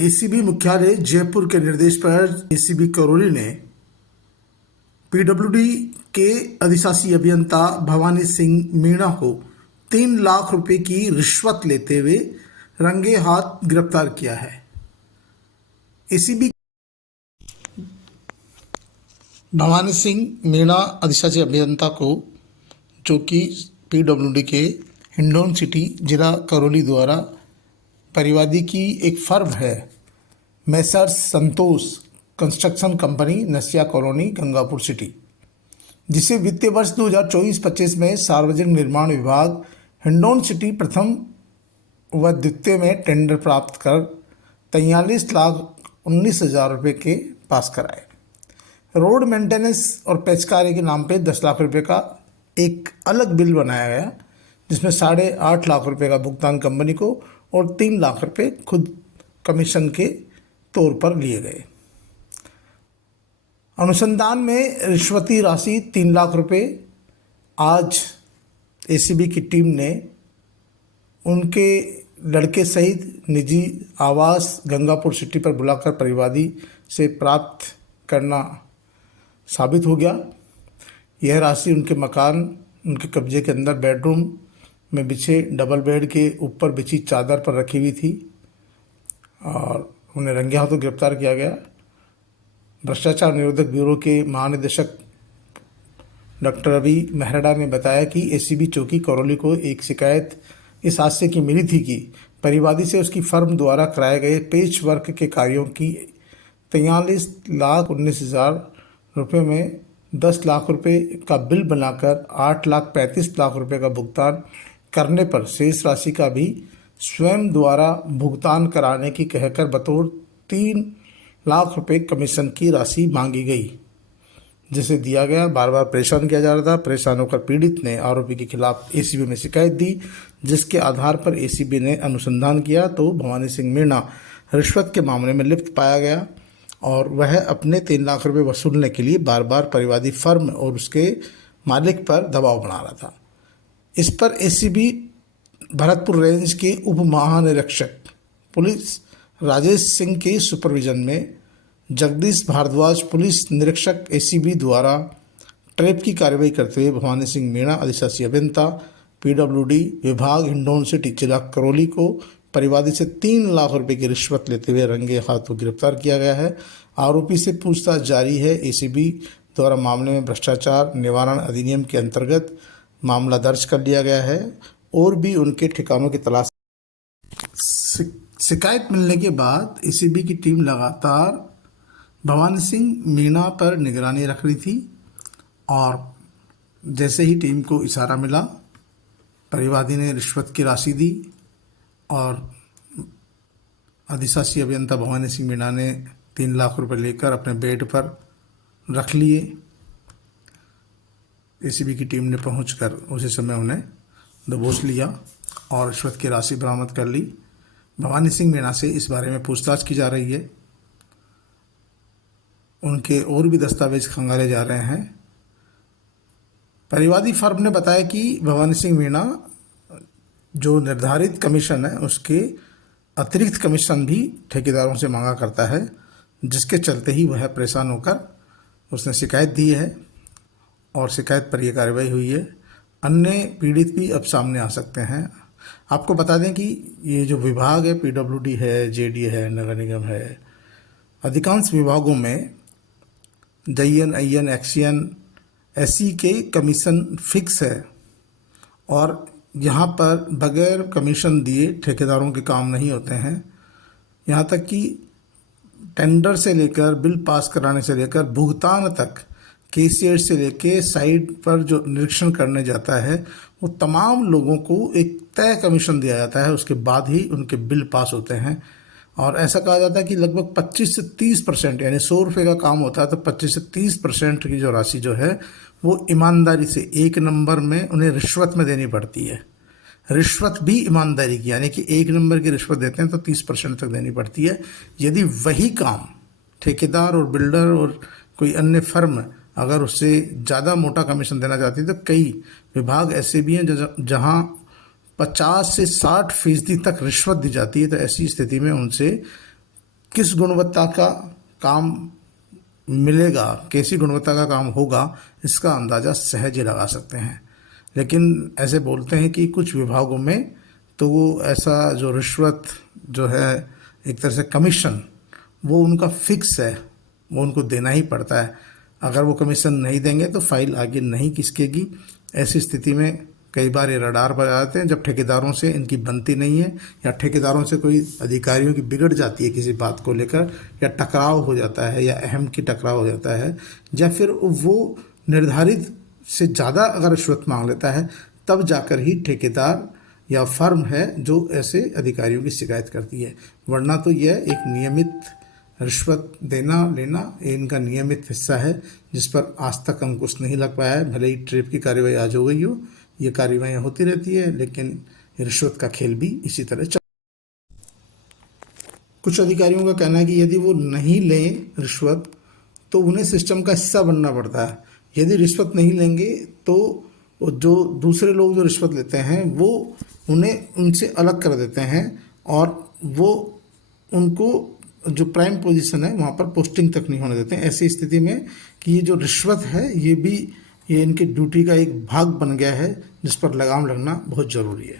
ACB मुख्यालय जयपुर के निर्देश पर एसीबी करौली ने पीडब्ल्यूडी के अधिशासी अभियंता भवानी सिंह मीणा को 3 लाख रुपए की रिश्वत लेते हुए रंगे हाथ गिरफ्तार किया है। एसीबी भवानी सिंह मीणा अधिशासी अभियंता को, जो कि पीडब्ल्यूडी के हिंडौन सिटी जिला करौली द्वारा परिवादी की एक फर्म है मैसर्स संतोष कंस्ट्रक्शन कंपनी, नसिया कॉलोनी, गंगापुर सिटी, जिसे वित्तीय वर्ष 2024-25 में सार्वजनिक निर्माण विभाग हिंडौन सिटी प्रथम व द्वितीय में टेंडर प्राप्त कर 43,19,000 रुपये के पास कराए। रोड मेंटेनेंस और पैच कार्य के नाम पे 10 लाख रुपये का एक अलग बिल बनाया गया, जिसमें 8.5 लाख रुपये का भुगतान कंपनी को और 3 लाख रुपये खुद कमीशन के तौर पर लिए गए। अनुसंधान में रिश्वती राशि 3 लाख रुपये आज एसीबी की टीम ने उनके लड़के सहित निजी आवास गंगापुर सिटी पर बुलाकर परिवादी से प्राप्त करना साबित हो गया। यह राशि उनके मकान, उनके कब्जे के अंदर बेडरूम में बिछे डबल बेड के ऊपर बिछी चादर पर रखी हुई थी और उन्हें रंगे हाथों गिरफ्तार किया गया। भ्रष्टाचार निरोधक ब्यूरो के महानिदेशक डॉक्टर रवि मेहरड़ा ने बताया कि एसीबी चौकी करौली को एक शिकायत इस हादसे की मिली थी कि परिवादी से उसकी फर्म द्वारा कराए गए पेच वर्क के कार्यों की 43,19,000 रुपये में 10 लाख रुपये का बिल बनाकर 8,35,00,000 रुपये का भुगतान करने पर शेष राशि का भी स्वयं द्वारा भुगतान कराने की कहकर बतौर 3 लाख रुपये कमीशन की राशि मांगी गई, जिसे दिया गया। बार बार परेशान किया जा रहा था। परेशान होकर पीड़ित ने आरोपी के खिलाफ एसीबी में शिकायत दी, जिसके आधार पर एसीबी ने अनुसंधान किया तो भवानी सिंह मीणा रिश्वत के मामले में लिप्त पाया गया और वह अपने 3 लाख रुपये वसूलने के लिए बार बार परिवादी फर्म और उसके मालिक पर दबाव बना रहा था। इस पर एसीबी भरतपुर रेंज के उप महानिरीक्षक पुलिस राजेश सिंह के सुपरविजन में जगदीश भारद्वाज पुलिस निरीक्षक एसीबी द्वारा ट्रैप की कार्रवाई करते हुए भवानी सिंह मीणा अधिशासी अभियंता पीडब्ल्यूडी विभाग हिंडौन सिटी जिला करौली को परिवादी से 3 लाख रुपए की रिश्वत लेते हुए रंगे हाथों गिरफ्तार किया गया है। आरोपी से पूछताछ जारी है। एसीबी द्वारा मामले में भ्रष्टाचार निवारण अधिनियम के अंतर्गत मामला दर्ज कर लिया गया है और भी उनके ठिकानों की तलाश। शिकायत मिलने के बाद एसीबी की टीम लगातार भवानी सिंह मीणा पर निगरानी रख रही थी और जैसे ही टीम को इशारा मिला, परिवादी ने रिश्वत की राशि दी और अधिशासी अभियंता भवानी सिंह मीणा ने 3 लाख रुपए लेकर अपने बेड पर रख लिए। एसीबी की टीम ने पहुंचकर उसी समय उन्हें दबोच लिया और रिश्वत की राशि बरामद कर ली। भवानी सिंह मीणा से इस बारे में पूछताछ की जा रही है। उनके और भी दस्तावेज खंगाले जा रहे हैं। परिवादी फर्म ने बताया कि भवानी सिंह मीणा जो निर्धारित कमीशन है उसके अतिरिक्त कमीशन भी ठेकेदारों से मांगा करता है, जिसके चलते ही वह परेशान होकर उसने शिकायत दी है और शिकायत पर यह कार्रवाई हुई है। अन्य पीड़ित भी अब सामने आ सकते हैं। आपको बता दें कि ये जो विभाग है, पीडब्ल्यूडी है, जेडी है, नगर निगम है, अधिकांश विभागों में जईएन, आईएन, एक्सीएन, एसई के कमीशन फिक्स है और यहाँ पर बगैर कमीशन दिए ठेकेदारों के काम नहीं होते हैं। यहाँ तक कि टेंडर से लेकर बिल पास कराने से लेकर भुगतान तक, कैशियर से लेकर साइट पर जो निरीक्षण करने जाता है, वो तमाम लोगों को एक तय कमीशन दिया जाता है। उसके बाद ही उनके बिल पास होते हैं और ऐसा कहा जाता है कि लगभग 25 से 30%, यानी 100 रुपये का काम होता है तो 25 से 30% की जो राशि जो है वो ईमानदारी से 1 नंबर में उन्हें रिश्वत में देनी पड़ती है। रिश्वत भी ईमानदारी की, यानी कि 1 नंबर की रिश्वत देते हैं तो 30% तक देनी पड़ती है। यदि वही काम ठेकेदार और बिल्डर और कोई अन्य फर्म अगर उससे ज़्यादा मोटा कमीशन देना चाहती है तो कई विभाग ऐसे भी हैं जहां 50 से 60% तक रिश्वत दी जाती है। तो ऐसी स्थिति में उनसे किस गुणवत्ता का काम मिलेगा, कैसी गुणवत्ता का काम होगा, इसका अंदाज़ा सहज ही लगा सकते हैं। लेकिन ऐसे बोलते हैं कि कुछ विभागों में तो वो ऐसा जो रिश्वत जो है, एक तरह से कमीशन, वो उनका फिक्स है, वो उनको देना ही पड़ता है। अगर वो कमीशन नहीं देंगे तो फाइल आगे नहीं खिसकेगी। ऐसी स्थिति में कई बार ये रडार पर आते हैं जब ठेकेदारों से इनकी बनती नहीं है, या ठेकेदारों से कोई अधिकारियों की बिगड़ जाती है किसी बात को लेकर, या टकराव हो जाता है, या अहम की टकराव हो जाता है, या फिर वो निर्धारित से ज़्यादा अगर रिश्वत मांग लेता है, तब जाकर ही ठेकेदार या फर्म है जो ऐसे अधिकारियों की शिकायत करती है। वरना तो यह एक नियमित रिश्वत देना लेना, ये इनका नियमित हिस्सा है, जिस पर आज तक अंकुश नहीं लग पाया है। भले ही ट्रेप की कार्रवाई आज हो गई हो, ये कार्रवाइयाँ होती रहती है, लेकिन रिश्वत का खेल भी इसी तरह चल। कुछ अधिकारियों का कहना है कि यदि वो नहीं लें रिश्वत तो उन्हें सिस्टम का हिस्सा बनना पड़ता है। यदि रिश्वत नहीं लेंगे तो जो दूसरे लोग जो रिश्वत लेते हैं वो उन्हें उनसे अलग कर देते हैं, और वो उनको जो प्राइम पोजीशन है वहाँ पर पोस्टिंग तक नहीं होने देते हैं। ऐसी स्थिति में कि ये जो रिश्वत है ये इनकी ड्यूटी का एक भाग बन गया है, जिस पर लगाम लगना बहुत ज़रूरी है।